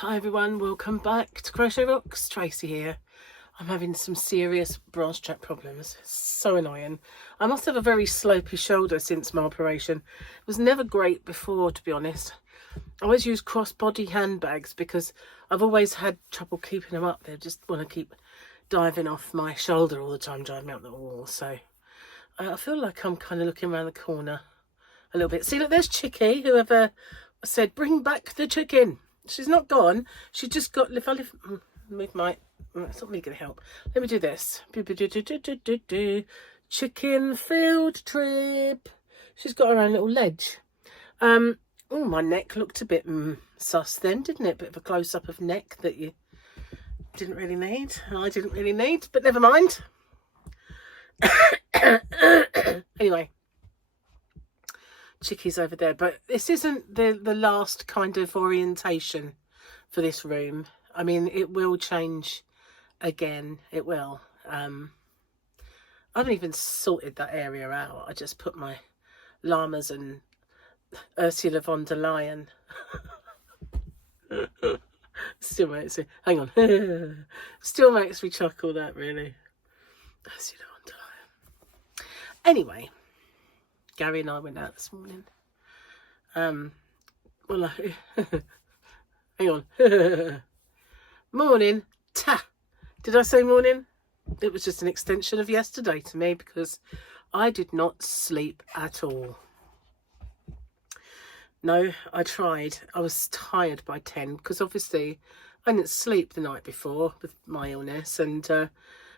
Hi everyone, welcome back to Crochet Rocks. Tracy here. I'm having some serious branch strap problems. So annoying. I must have a very slopey shoulder since my operation. It was never great before, to be honest. I always use crossbody handbags because I've always had trouble keeping them up. They just want to keep diving off my shoulder all the time, driving me up the wall. So I feel like I'm kind of looking around the corner a little bit. See, look, there's Chicky, whoever said, bring back the chicken. She's not gone. She just got, if I move my, that's not really going to help. Let me do this. Chicken field trip. She's got her own little ledge. Oh, my neck looked a bit sus then, didn't it? Bit of a close-up of neck that you didn't really need. I didn't really need, but never mind. Anyway. Chicky's over there, but this isn't the last kind of orientation for this room. I mean, it will change again. It will. I haven't even sorted that area out. I just put my llamas and Ursula von der Leyen. Still makes me, hang on. Still makes me chuckle, that really. Ursula von der Leyen. Anyway. Gary and I went out this morning. Well, hang on. Morning. Ta. Did I say morning? It was just an extension of yesterday to me because I did not sleep at all. No, I tried. I was tired by 10 because obviously I didn't sleep the night before with my illness, and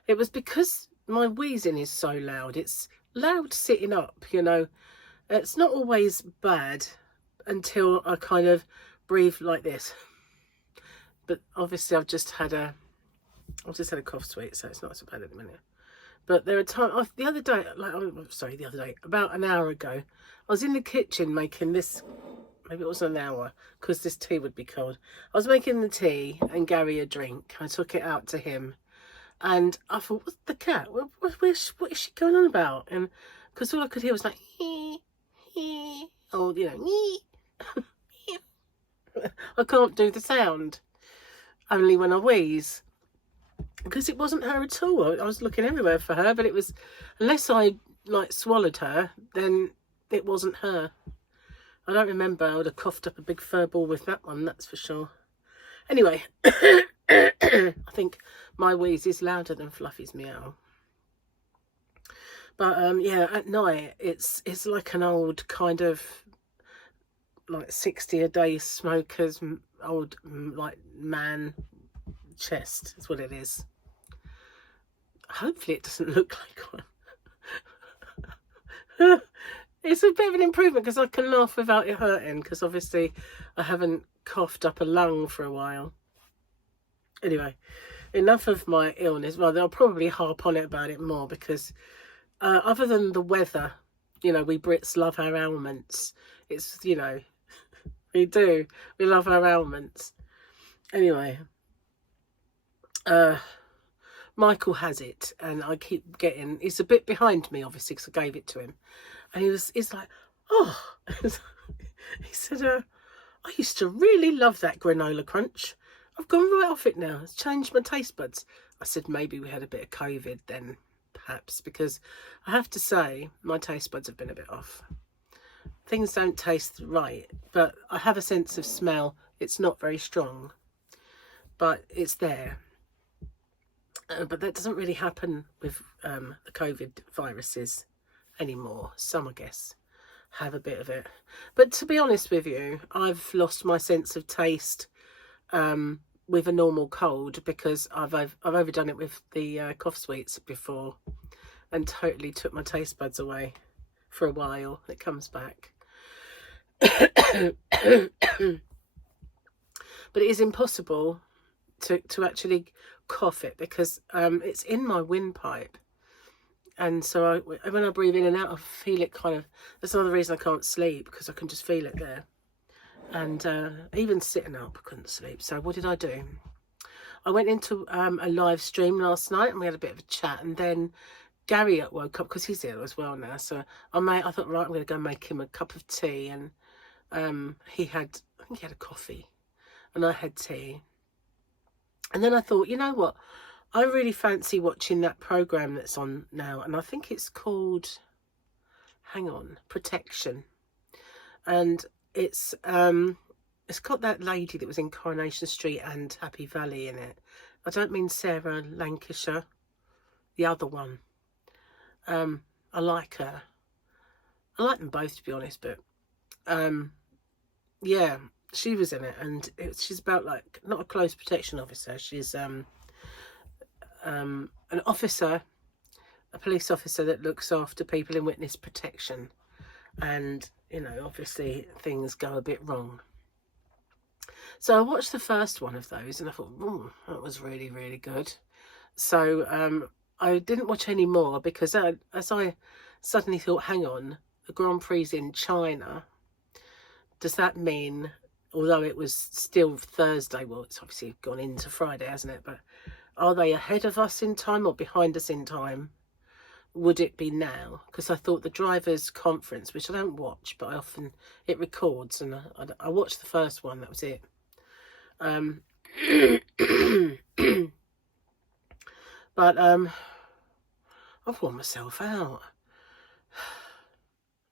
it was because my wheezing is so loud. It's loud sitting up, you know. It's not always bad until I kind of breathe like this, but obviously I've just had a cough sweet, so it's not so bad at the minute. But there are times, the other day, about an hour ago, I was in the kitchen making this. Maybe it was an hour because this tea would be cold. I was making the tea and Gary a drink. I took it out to him. And I thought, what's the cat? What is she going on about? And because all I could hear was like, oh, you know, I can't do the sound, only when I wheeze. Because it wasn't her at all. I was looking everywhere for her, but it was, unless I like swallowed her, then it wasn't her. I don't remember. I would have coughed up a big fur ball with that one, that's for sure. Anyway. I think my wheeze is louder than Fluffy's meow. But yeah, at night it's like an old kind of like 60 a day smoker's old like man chest is what it is. Hopefully it doesn't look like one. It's a bit of an improvement because I can laugh without it hurting, because obviously I haven't coughed up a lung for a while. Anyway, enough of my illness. Well, they'll probably harp on it about it more because other than the weather, you know, we Brits love our ailments. It's, you know, we do. We love our ailments. Anyway, Michael has it, and I keep getting, he's a bit behind me, obviously, because I gave it to him. And he's like, oh, he said, I used to really love that granola crunch. I've gone right off it now. It's changed my taste buds. I said maybe we had a bit of COVID then, perhaps, because I have to say my taste buds have been a bit off. Things don't taste right, but I have a sense of smell. It's not very strong, but it's there. But that doesn't really happen with the COVID viruses anymore. Some, I guess, have a bit of it. But to be honest with you, I've lost my sense of taste with a normal cold because I've overdone it with the cough sweets before and totally took my taste buds away for a while. It comes back. But it is impossible to actually cough it because it's in my windpipe. And so when I breathe in and out, I feel it kind of, that's another reason I can't sleep, because I can just feel it there. And even sitting up, I couldn't sleep. So what did I do? I went into a live stream last night and we had a bit of a chat. And then Gary woke up because he's ill as well now. So I thought, right, I'm going to go make him a cup of tea. And I think he had a coffee. and I had tea. And then I thought, you know what? I really fancy watching that program that's on now, and I think it's called, hang on, Protection. And it's got that lady that was in Coronation Street and Happy Valley in it. I don't mean Sarah Lancashire, the other one. I like her. I like them both, to be honest, but yeah, she was in it, and she's about, like, not a close protection officer. She's an officer, a police officer that looks after people in witness protection. And, you know, obviously things go a bit wrong. So I watched the first one of those and I thought, that was really, really good. So I didn't watch any more because as I suddenly thought, hang on, the Grand Prix in China, does that mean, although it was still Thursday, well, it's obviously gone into Friday, hasn't it? But are they ahead of us in time or behind us in time? Would it be now? Because I thought the drivers' conference, which I don't watch, but it records, and I watched the first one. That was it. But I've worn myself out.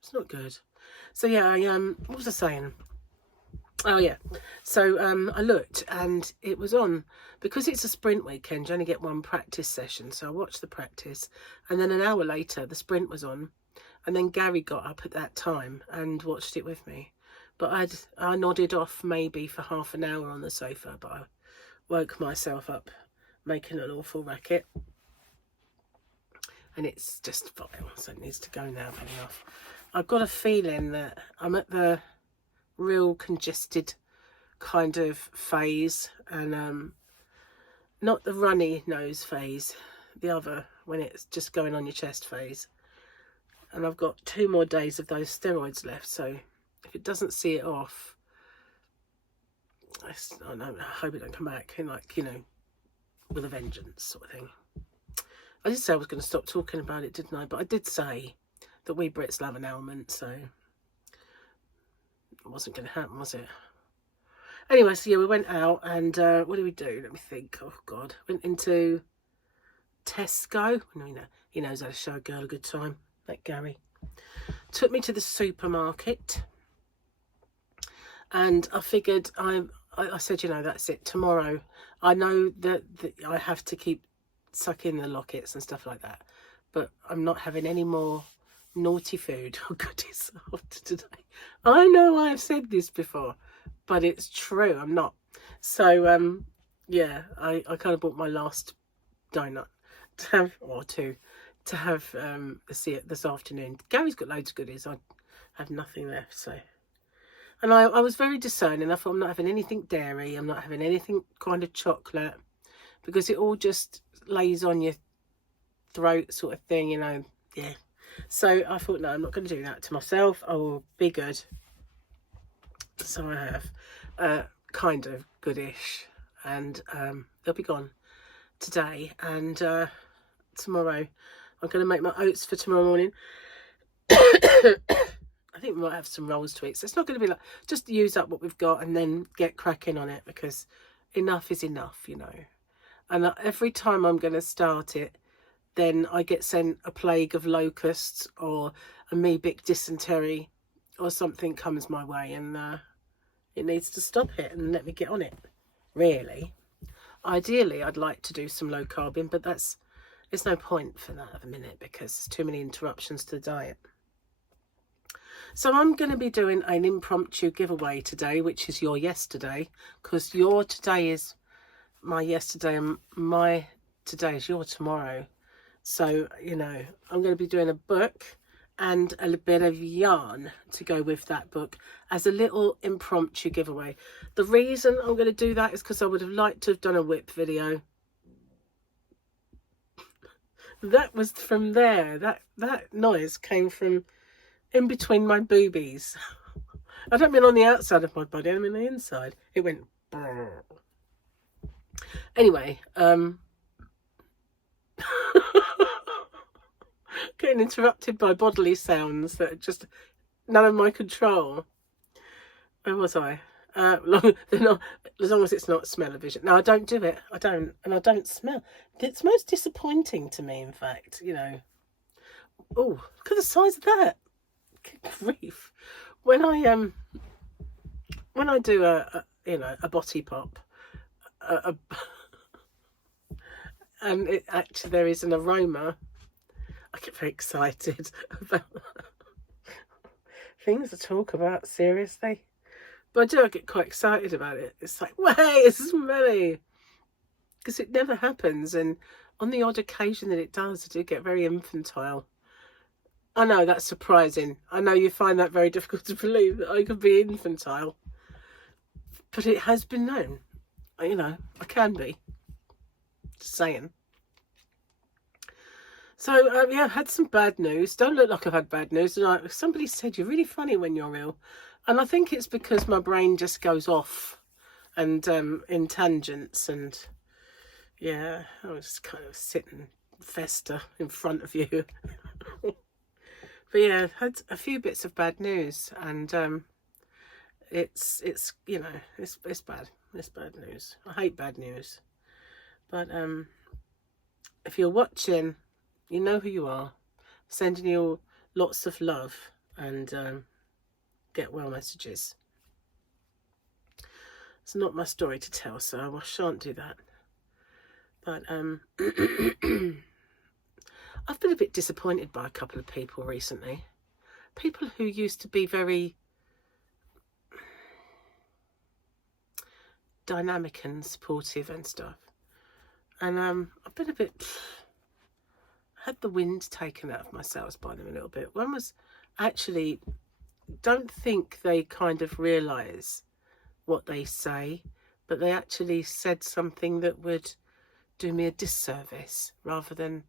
It's not good. So yeah, what was I saying? Oh yeah, so I looked and it was on, because it's a sprint weekend, you only get one practice session, so I watched the practice, and then an hour later the sprint was on, and then Gary got up at that time and watched it with me. But I nodded off maybe for half an hour on the sofa, but I woke myself up making an awful racket, and it's just vile, so it needs to go now. I've had enough. I've got a feeling that I'm at the real congested kind of phase, and not the runny nose phase, the other, when it's just going on your chest phase. And I've got 2 more days of those steroids left, so if it doesn't see it off, I hope it don't come back in, like, you know, with a vengeance sort of thing. I did say I was going to stop talking about it, didn't I? But I did say that we Brits love an ailment, so it wasn't going to happen, was it? Anyway, so yeah, we went out, and what did we do? Let me think. Oh God, went into Tesco. No, he knows how to show a girl a good time. Like Gary took me to the supermarket, and I figured I said, you know, that's it. Tomorrow, I know that I have to keep sucking the lockets and stuff like that, but I'm not having any more naughty food or goodies after today. I know I've said this before, but it's true, I'm not. So yeah, I kind of bought my last donut to have, or two, to have this afternoon. Gary's got loads of goodies. I have nothing left, so. And I was very discerning. I thought, I'm not having anything dairy, I'm not having anything kind of chocolate, because it all just lays on your throat sort of thing, you know. Yeah. So I thought, no, I'm not going to do that to myself. I will be good. So I have kind of goodish, and they'll be gone today, and tomorrow I'm going to make my oats for tomorrow morning. I think we might have some rolls to eat, so it's not going to be like just use up what we've got and then get cracking on it, because enough is enough, you know. And every time I'm going to start it, then I get sent a plague of locusts or amoebic dysentery or something comes my way, and it needs to stop it and let me get on it, really. Ideally, I'd like to do some low carbing, but there's no point for that at the minute because there's too many interruptions to the diet. So I'm going to be doing an impromptu giveaway today, which is your yesterday, because your today is my yesterday and my today is your tomorrow. So, you know, I'm going to be doing a book and a bit of yarn to go with that book as a little impromptu giveaway. The reason I'm going to do that is because I would have liked to have done a whip video. That was from there. That noise came from in between my boobies. I don't mean on the outside of my body, I mean the inside. It went brrr. Anyway, getting interrupted by bodily sounds that are just none of my control. Where was I? They're not, as long as it's not smell-o-vision. No, I don't do it. I don't, and I don't smell. It's most disappointing to me, in fact. You know. Oh, look at the size of that! Good grief! When I do a a body pop, and it actually there is an aroma, I get very excited about things to talk about. Seriously. But I get quite excited about it. It's like, way, it's smelly. Because it never happens. And on the odd occasion that it does, I do get very infantile. I know, that's surprising. I know you find that very difficult to believe, that I could be infantile. But it has been known. You know, I can be. Just saying. So, yeah, I've had some bad news. Don't look like I've had bad news. And somebody said, you're really funny when you're ill. And I think it's because my brain just goes off and in tangents. And, yeah, I was kind of sit and fester in front of you. But, yeah, I've had a few bits of bad news. And it's you know, it's bad. It's bad news. I hate bad news. But if you're watching, you know who you are. Sending you lots of love and get well messages. It's not my story to tell, so I shan't do that. But I've been a bit disappointed by a couple of people recently. People who used to be very dynamic and supportive and stuff. And I've been a bit... had the wind taken out of my sails by them a little bit. One was actually... don't think they kind of realise what they say, but they actually said something that would do me a disservice rather than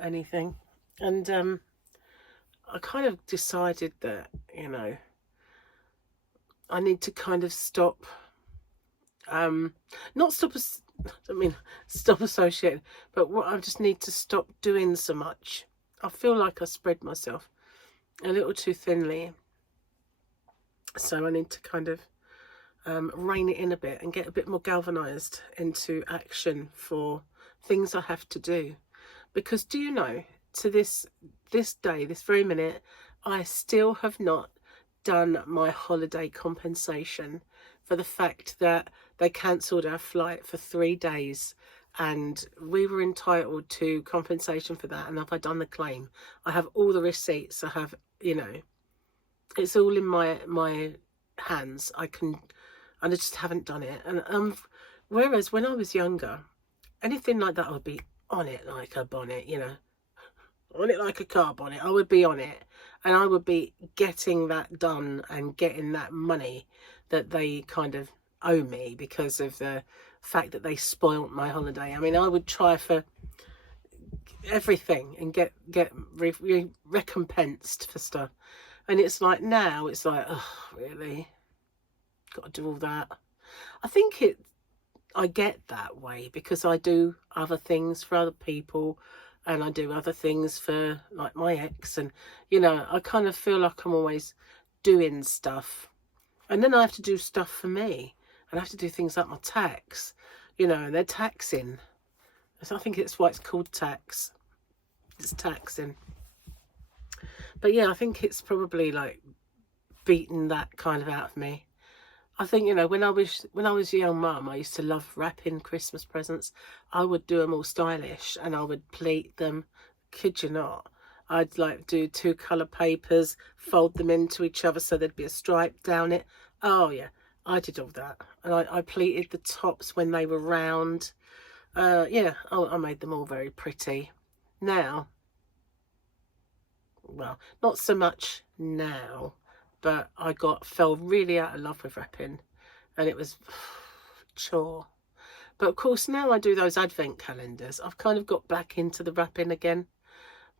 anything. And I kind of decided that, you know, I need to kind of stop, not stop, stop associating, but what I just need to stop doing so much. I feel like I spread myself a little too thinly. So I need to kind of rein it in a bit and get a bit more galvanised into action for things I have to do. Because do you know, to this day, this very minute, I still have not done my holiday compensation for the fact that they cancelled our flight for 3 days and we were entitled to compensation for that. And have I done the claim? I have all the receipts. I have, you know, it's all in my hands. And I just haven't done it. And whereas when I was younger, anything like that, I would be on it like a bonnet, you know, on it like a car bonnet. I would be on it, and I would be getting that done and getting that money that they kind of owe me because of the fact that they spoilt my holiday. I mean, I would try for everything and get recompensed for stuff. And it's like now, it's like, oh, really? Got to do all that? I think I get that way because I do other things for other people and I do other things for, like, my ex. And, you know, I kind of feel like I'm always doing stuff. And then I have to do stuff for me. And I have to do things like my tax, you know, and they're taxing. So I think it's why it's called tax. It's taxing. But yeah, I think it's probably like beaten that kind of out of me. I think, you know, when I was a young mum, I used to love wrapping Christmas presents. I would do them all stylish and I would pleat them. Kid you not. I'd like do 2 colour papers, fold them into each other so there'd be a stripe down it. Oh yeah, I did all that. And I pleated the tops when they were round. Yeah, I made them all very pretty. Now, well, not so much now, but I fell really out of love with wrapping, and it was chore. But of course now I do those advent calendars. I've kind of got back into the wrapping again,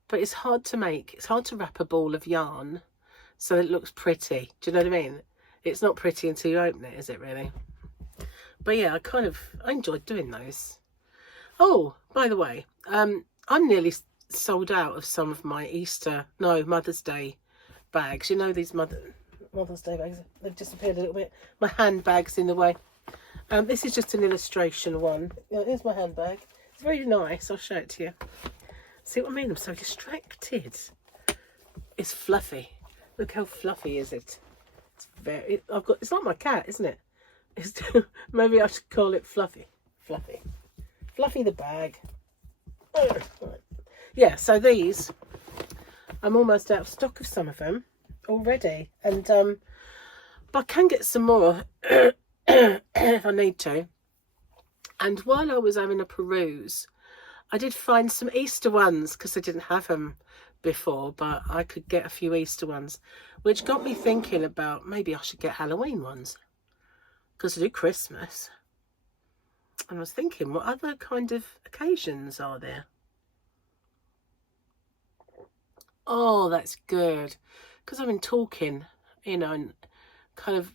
but it's hard to make. It's hard to wrap a ball of yarn so it looks pretty. Do you know what I mean? It's not pretty until you open it, is it really? But yeah, I enjoyed doing those. Oh, by the way, I'm nearly sold out of some of my Mother's Day bags. You know, these Mother's Day bags. They've disappeared a little bit. My handbag's in the way. This is just an illustration one. Here's my handbag. It's very nice. I'll show it to you. See what I mean? I'm so distracted. It's fluffy. Look how fluffy is it. It's very. It's like my cat, isn't it? It's, maybe I should call it Fluffy. Fluffy the bag. Right. Yeah. So these, I'm almost out of stock of some of them already, and but I can get some more if I need to. And while I was having a peruse, I did find some Easter ones because I didn't have them before, but I could get a few Easter ones, which got me thinking about maybe I should get Halloween ones because I do Christmas. And I was thinking, what other kind of occasions are there? Oh, that's good, because I've been talking, you know, and kind of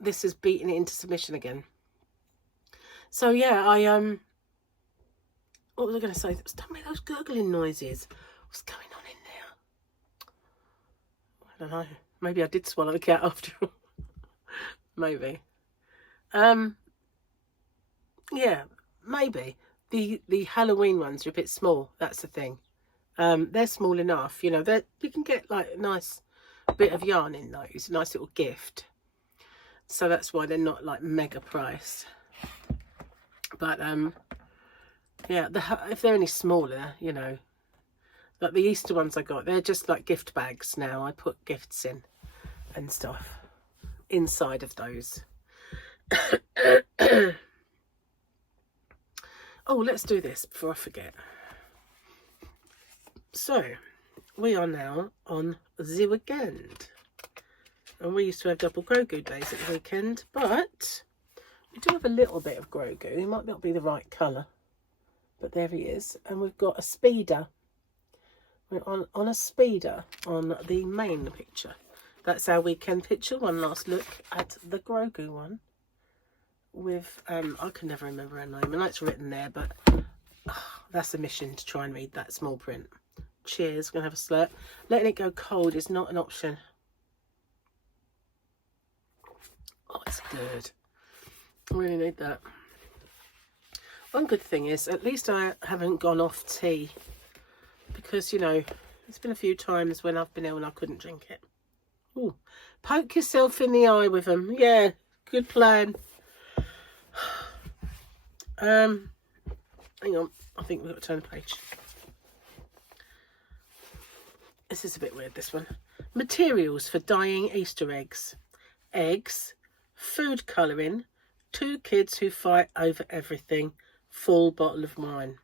this is beating it into submission again. So yeah, what was I going to say? Stop me those gurgling noises. What's going on in there? I don't know. Maybe I did swallow the cat after all. Maybe. Yeah, maybe. The Halloween ones are a bit small. That's the thing. They're small enough, you know. You can get like a nice bit of yarn in those, a nice little gift. So that's why they're not like mega priced. But yeah, if they're any smaller, you know, like the Easter ones I got, they're just like gift bags now. I put gifts in and stuff inside of those. Oh, let's do this before I forget. So, we are now on the weekend. And we used to have double Grogu days at the weekend, but we do have a little bit of Grogu. He might not be the right colour, but there he is. And we've got a speeder. We're on a speeder on the main picture. That's our weekend picture. One last look at the Grogu one. With, I can never remember her name. I know it's written there, but that's a mission to try and read that small print. Cheers. We're going to have a slurp. Letting it go cold is not an option. Oh, it's good. I really need that. One good thing is, at least I haven't gone off tea. Because, you know, there's been a few times when I've been ill and I couldn't drink it. Ooh. Poke yourself in the eye with them. Yeah, good plan. Hang on. I think we've got to turn the page. This is a bit weird, this one. Materials for dyeing Easter eggs. Eggs. Food colouring. 2 kids who fight over everything. Full bottle of wine.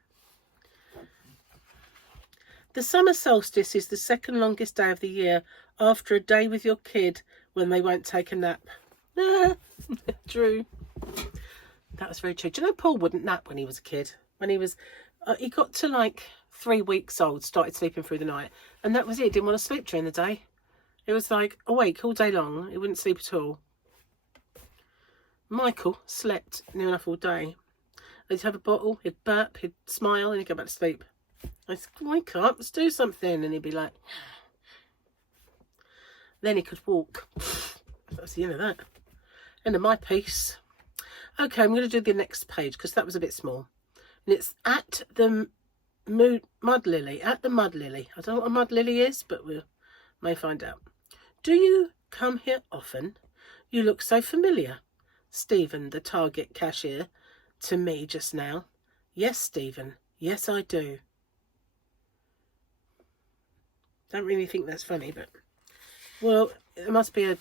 The summer solstice is the second longest day of the year after a day with your kid when they won't take a nap. True. That was very true. Do you know Paul wouldn't nap when he was a kid? When he was, he got to like 3 weeks old, started sleeping through the night. And that was it. He didn't want to sleep during the day. It was like awake all day long. He wouldn't sleep at all. Michael slept near enough all day. He'd have a bottle, he'd burp, he'd smile, and he'd go back to sleep. I said, wake up, let's do something. And he'd be like, then he could walk. That's the end of that. End of my piece. Okay, I'm going to do the next page because that was a bit small. And it's at the mud lily. At the mud lily. I don't know what a mud lily is, but we may find out. Do you come here often? You look so familiar. Stephen, the Target cashier, to me just now. Yes, Stephen. Yes, I do. Don't really think that's funny, but... Well, it must be a...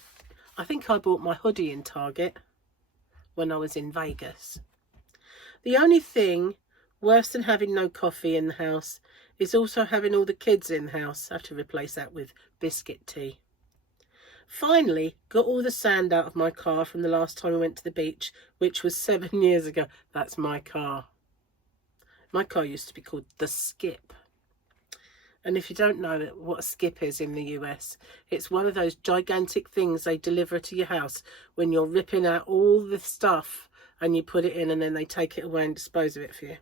I think I bought my hoodie in Target when I was in Vegas. The only thing worse than having no coffee in the house is also having all the kids in the house. I have to replace that with biscuit tea. Finally, got all the sand out of my car from the last time I went to the beach, which was 7 years ago. That's my car. My car used to be called the Skip. And if you don't know what a skip is in the US, it's one of those gigantic things they deliver to your house when you're ripping out all the stuff and you put it in and then they take it away and dispose of it for you.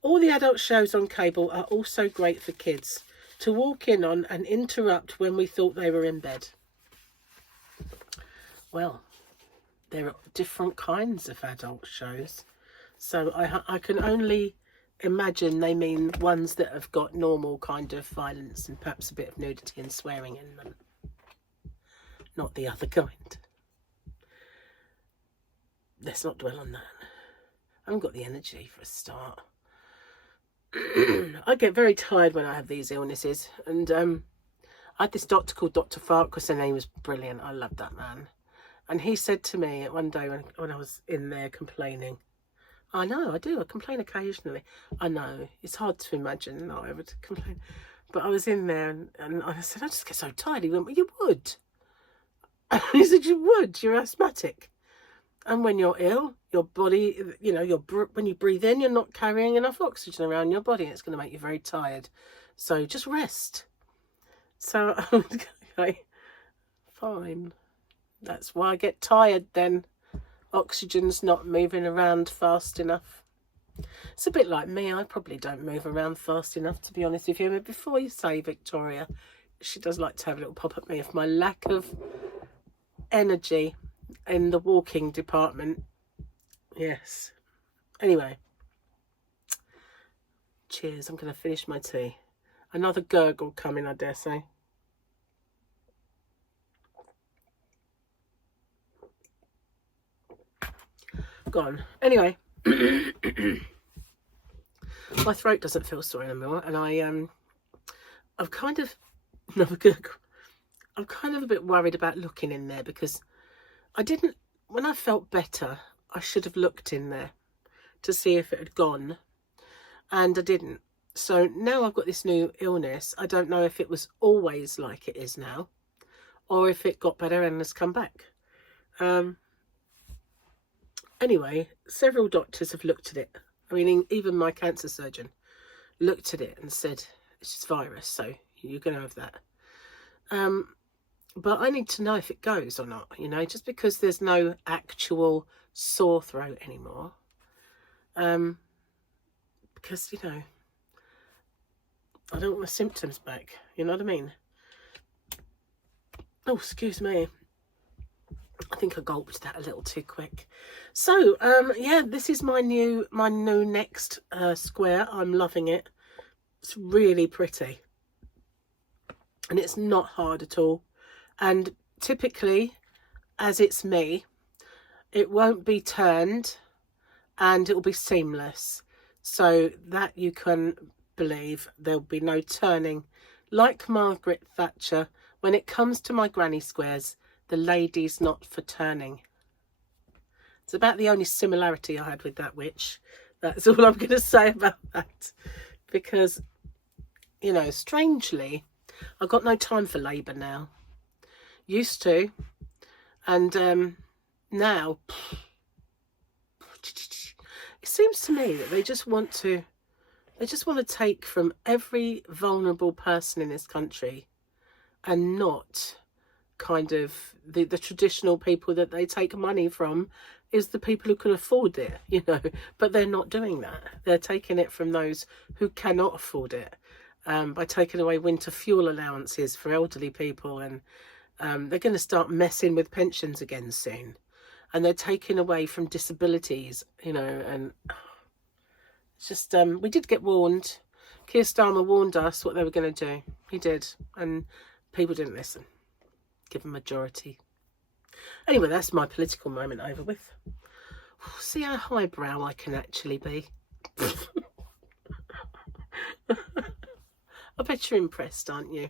All the adult shows on cable are also great for kids to walk in on and interrupt when we thought they were in bed. Well, there are different kinds of adult shows. So I can only imagine they mean ones that have got normal kind of violence and perhaps a bit of nudity and swearing in them. Not the other kind. Let's not dwell on that. I haven't got the energy for a start. I get very tired when I have these illnesses. And I had this doctor called Dr. Farquhar, and he was brilliant. I loved that man. And he said to me one day when I was in there complaining, I know, I do. I complain occasionally. I know. It's hard to imagine not ever to complain. But I was in there and I said, I just get so tired. He went, well, you would. And he said, you would. You're asthmatic. And when you're ill, your body, you know, when you breathe in, you're not carrying enough oxygen around your body. And it's going to make you very tired. So just rest. So I would go, okay, fine. That's why I get tired then. Oxygen's not moving around fast enough. It's a bit like me. I probably don't move around fast enough, to be honest with you. But before you say Victoria, she does like to have a little pop at me of my lack of energy in the walking department. Yes. Anyway. Cheers. I'm going to finish my tea. Another gurgle coming, I dare say. Gone. Anyway, my throat doesn't feel sore anymore, and I've kind of I'm kind of a bit worried about looking in there because when I felt better, I should have looked in there to see if it had gone, and I didn't. So now I've got this new illness. I don't know if it was always like it is now, or if it got better and has come back. Anyway, several doctors have looked at it. I mean, even my cancer surgeon looked at it and said, it's just virus, so you're going to have that. But I need to know if it goes or not, you know, just because there's no actual sore throat anymore. Because, you know, I don't want my symptoms back, you know what I mean? Oh, excuse me. I think I gulped that a little too quick. So, yeah, this is my new next square. I'm loving it. It's really pretty. And it's not hard at all. And typically, as it's me, it won't be turned and it will be seamless. So that you can believe there'll be no turning. Like Margaret Thatcher, when it comes to my granny squares, the lady's not for turning. It's about the only similarity I had with that witch. That's all I'm going to say about that. Because, you know, strangely, I've got no time for labour now. Used to. And now, it seems to me that they just want to take from every vulnerable person in this country and not kind of the traditional people that they take money from is the people who can afford it, you know, but they're not doing that. They're taking it from those who cannot afford it by taking away winter fuel allowances for elderly people, and they're going to start messing with pensions again soon, and they're taking away from disabilities, you know, and it's just we did get warned. Keir Starmer warned us what they were going to do. He did, and people didn't listen. Give a majority. Anyway, that's my political moment over with. See how highbrow I can actually be. I bet you're impressed, aren't you?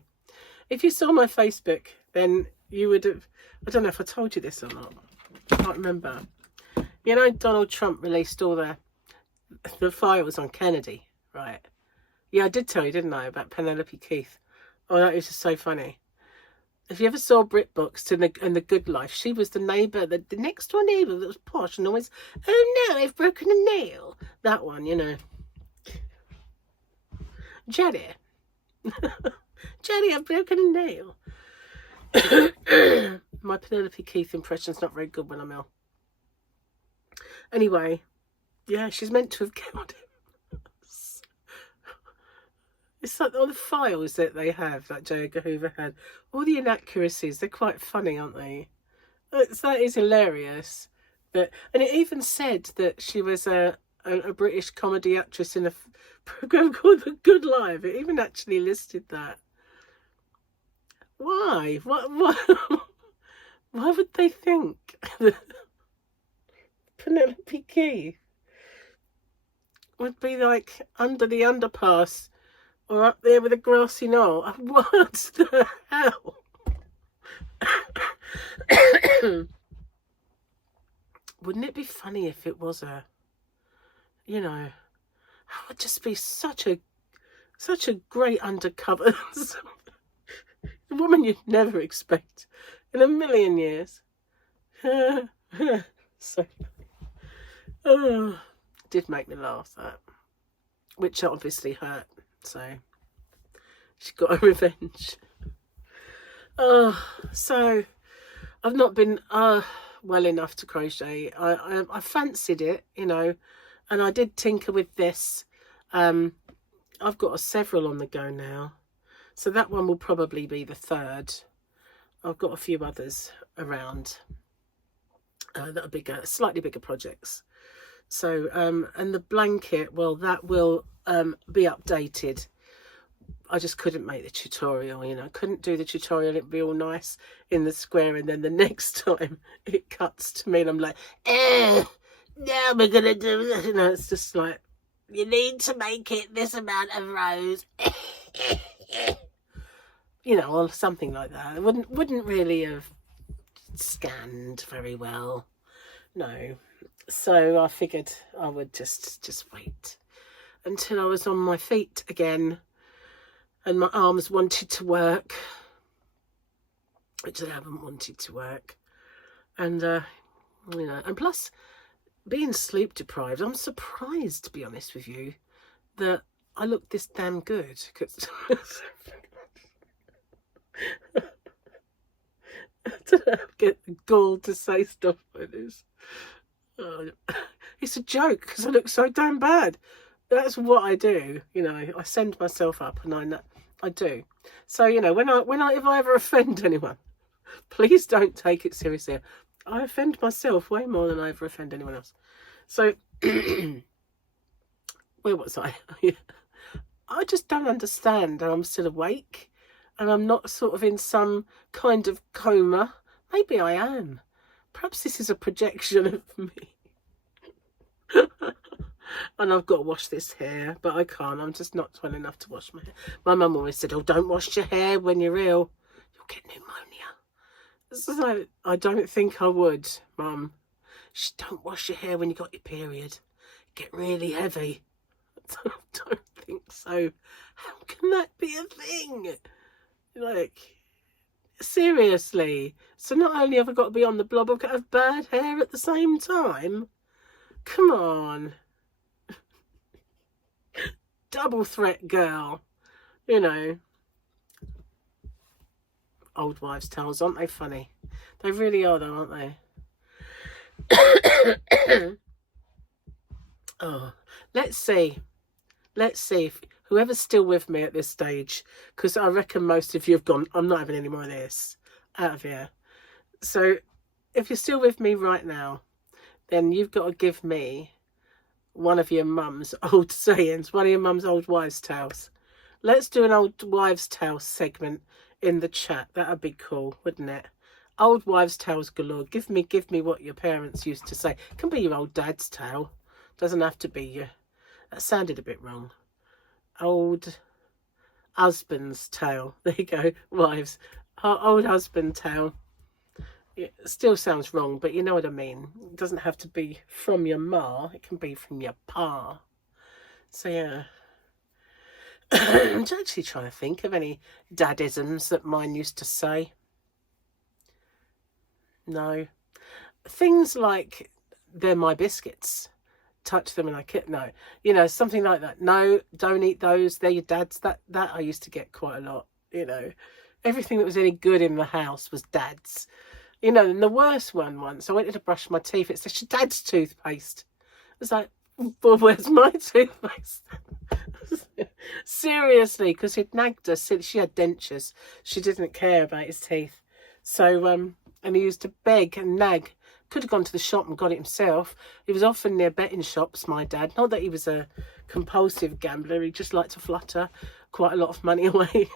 If you saw my Facebook, then you would have... I don't know if I told you this or not. I can't remember. You know, Donald Trump released all the files on Kennedy, right? Yeah, I did tell you, didn't I, about Penelope Keith. Oh, that is just so funny. If you ever saw BritBooks and the Good Life, she was the neighbour, the next door neighbour that was posh and always, oh no, I've broken a nail. That one, you know. Jenny. Jenny, I've broken a nail. My Penelope Keith impression's not very good when I'm ill. Anyway, yeah, she's meant to have killed him. It's like all the files that they have, that J. Edgar Hoover had, all the inaccuracies, they're quite funny, aren't they? That is hilarious. And it even said that she was a British comedy actress in a program called The Good Life. It even actually listed that. Why? Why would they think that Penelope Keith would be like under the underpass or up there with a grassy knoll? What the hell? Wouldn't it be funny if it was a, you know, that would just be such a great undercover. A woman you'd never expect in a million years. So, did make me laugh, that, which obviously hurt. So she got her revenge. So I've not been well enough to crochet. I fancied it, you know, and I did tinker with this. I've got several on the go now, so that one will probably be the third. I've got a few others around that are bigger, slightly bigger projects. So and the blanket, well, that will be updated. I just couldn't make the tutorial, you know, couldn't do the tutorial. It'd be all nice in the square, and then the next time it cuts to me and I'm like, now we're gonna do this. You know, it's just like, you need to make it this amount of rows. You know, or something like that. It wouldn't really have scanned very well. No. So I figured I would just wait until I was on my feet again and my arms wanted to work, which they haven't wanted to work. And you know, and plus being sleep deprived, I'm surprised, to be honest with you, that I look this damn good. I don't know, get the gall to say stuff like this. It's a joke because I look so damn bad. That's what I do, you know. I send myself up, and I do. So, you know, if I ever offend anyone, please don't take it seriously. I offend myself way more than I ever offend anyone else. So, where was I? I just don't understand how I'm still awake and I'm not sort of in some kind of coma. Maybe I am. Perhaps this is a projection of me. And I've got to wash this hair, but I can't. I'm just not well enough to wash my hair. My mum always said, oh, don't wash your hair when you're ill. You'll get pneumonia. So I don't think I would, Mum. Don't wash your hair when you got your period. Get really heavy. I don't think so. How can that be a thing? Like, seriously. So not only have I got to be on the blob, I've got to have bad hair at the same time. Come on. Double threat girl. You know. Old wives' tales, aren't they funny? They really are though, aren't they? Oh, let's see if whoever's still with me at this stage, because I reckon most of you have gone, I'm not having any more of this, out of here. So if you're still with me right now, then you've got to give me one of your mum's old sayings, one of your mum's old wives' tales. Let's do an old wives' tales segment in the chat. That would be cool, wouldn't it? Old wives' tales galore. Give me what your parents used to say. It can be your old dad's tale. Doesn't have to be your... That sounded a bit wrong. Old husband's tale. There you go, wives. Old husband tale. It still sounds wrong, but you know what I mean. It doesn't have to be from your ma. It can be from your pa. So, yeah. I'm actually trying to think of any dadisms that mine used to say. No. Things like, they're my biscuits. Touch them and I can't. No. You know, something like that. No, don't eat those. They're your dad's. That I used to get quite a lot. You know, everything that was any good in the house was dad's. You know, and the worst one once, I went to brush my teeth. It said, your dad's toothpaste. I was like, well, where's my toothpaste? Seriously, because he'd nagged us. She had dentures. She didn't care about his teeth. So, and he used to beg and nag. Could have gone to the shop and got it himself. He was often near betting shops, my dad. Not that he was a compulsive gambler. He just liked to flutter quite a lot of money away.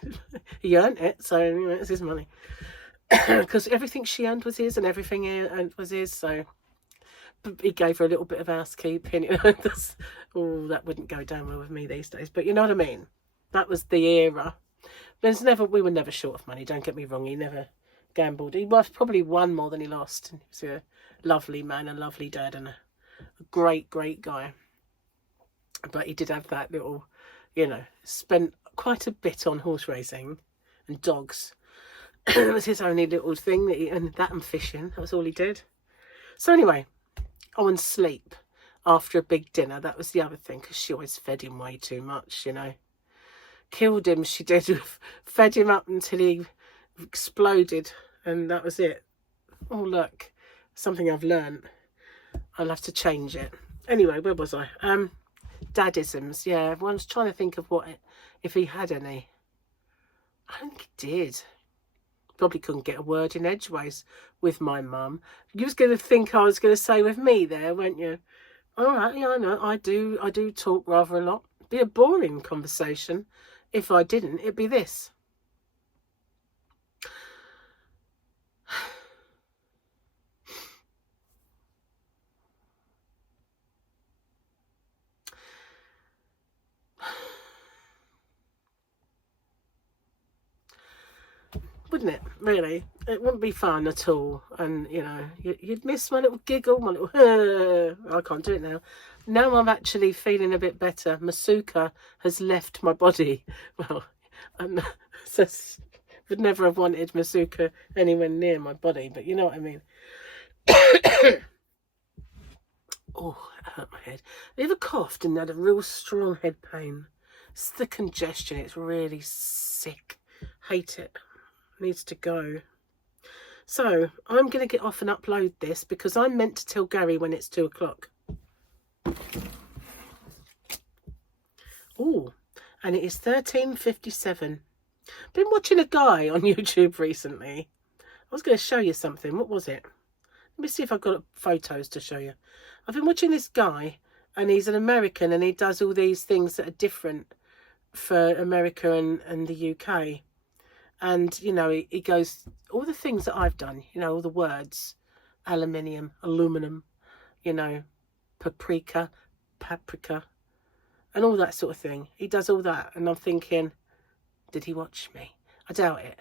He earned it, so it's his money. Because everything she earned was his and everything he earned was his, so... But he gave her a little bit of housekeeping. Oh, that wouldn't go down well with me these days. But you know what I mean? That was the era. We were never short of money, don't get me wrong. He never gambled. He probably won more than he lost. He was a lovely man, a lovely dad, and a great, great guy. But he did have that little, spent quite a bit on horse racing and dogs. It was his only little thing, and fishing. That was all he did. So anyway, and sleep after a big dinner. That was the other thing, because she always fed him way too much, Killed him, she did. Fed him up until he exploded, and that was it. Oh, look, something I've learned. I'll have to change it. Anyway, where was I? Dadisms. Yeah, everyone's trying to think of if he had any. I don't think he did. Probably couldn't get a word in edgeways with my mum. You was going to think I was going to say with me there, weren't you? All right, yeah, I know. I do talk rather a lot. It'd be a boring conversation. If I didn't, it'd be this. Wouldn't it? Really? It wouldn't be fun at all. And, you'd miss my little giggle, my little... I can't do it now. Now I'm actually feeling a bit better. Masuka has left my body. Well, would never have wanted Masuka anywhere near my body, but you know what I mean. Oh, that hurt my head. Have you ever coughed and had a real strong head pain? It's the congestion. It's really sick. Hate it. Needs to go. So I'm going to get off and upload this because I'm meant to tell Gary when it's 2 o'clock. Oh, and it is 13:57. Been watching a guy on YouTube recently. I was going to show you something. What was it? Let me see if I've got photos to show you. I've been watching this guy, and he's an American, and he does all these things that are different for America and the UK. And, he goes, all the things that I've done, all the words, aluminium, aluminum, paprika, and all that sort of thing. He does all that. And I'm thinking, did he watch me? I doubt it.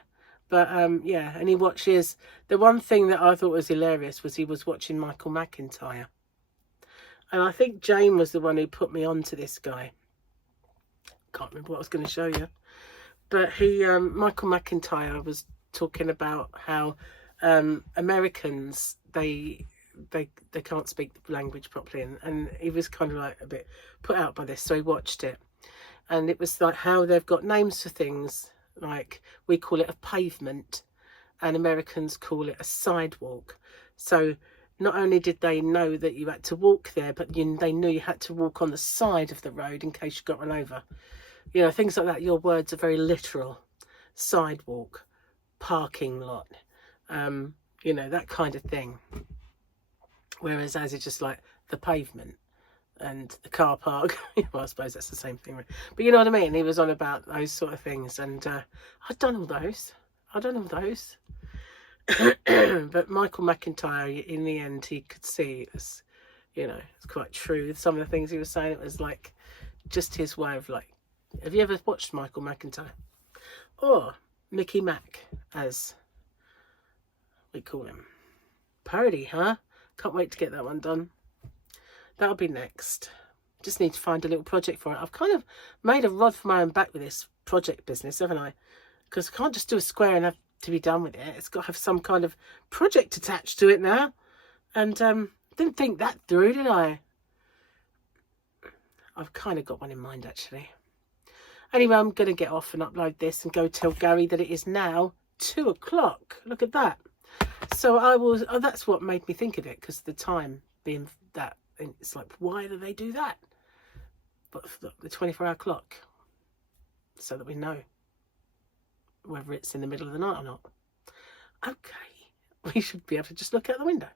But, yeah, and he watches. The one thing that I thought was hilarious was he was watching Michael McIntyre. And I think Jane was the one who put me on to this guy. Can't remember what I was going to show you. But Michael McIntyre was talking about how Americans, they can't speak the language properly. And he was kind of like a bit put out by this, so he watched it. And it was like how they've got names for things, like we call it a pavement, and Americans call it a sidewalk. So not only did they know that you had to walk there, but they knew you had to walk on the side of the road in case you got run over. Things like that. Your words are very literal. Sidewalk, parking lot, that kind of thing. Whereas as it's just like the pavement and the car park. Well, I suppose that's the same thing. But you know what I mean? He was on about those sort of things. And I've done all those. But Michael McIntyre, in the end, he could see it was, it's quite true. Some of the things he was saying, it was like just his way of like, have you ever watched Michael McIntyre? Or Mickey Mac, as we call him. Parody, huh? Can't wait to get that one done. That'll be next. Just need to find a little project for it. I've kind of made a rod for my own back with this project business, haven't I? Because I can't just do a square and have to be done with it. It's got to have some kind of project attached to it now. And didn't think that through, did I? I've kind of got one in mind, actually. Anyway, I'm going to get off and upload this and go tell Gary that it is now 2 o'clock. Look at that. So I will... Oh, that's what made me think of it, because the time being that... It's like, why do they do that? But the 24-hour clock. So that we know whether it's in the middle of the night or not. Okay. we should be able to just look out the window.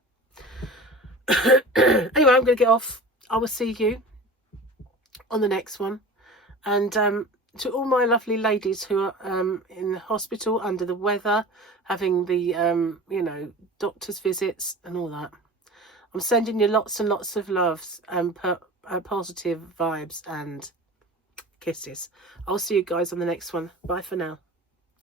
Anyway, I'm going to get off. I will see you on the next one. And to all my lovely ladies who are in the hospital under the weather, having the, you know, doctor's visits and all that, I'm sending you lots and lots of loves and positive vibes and kisses. I'll see you guys on the next one. Bye for now.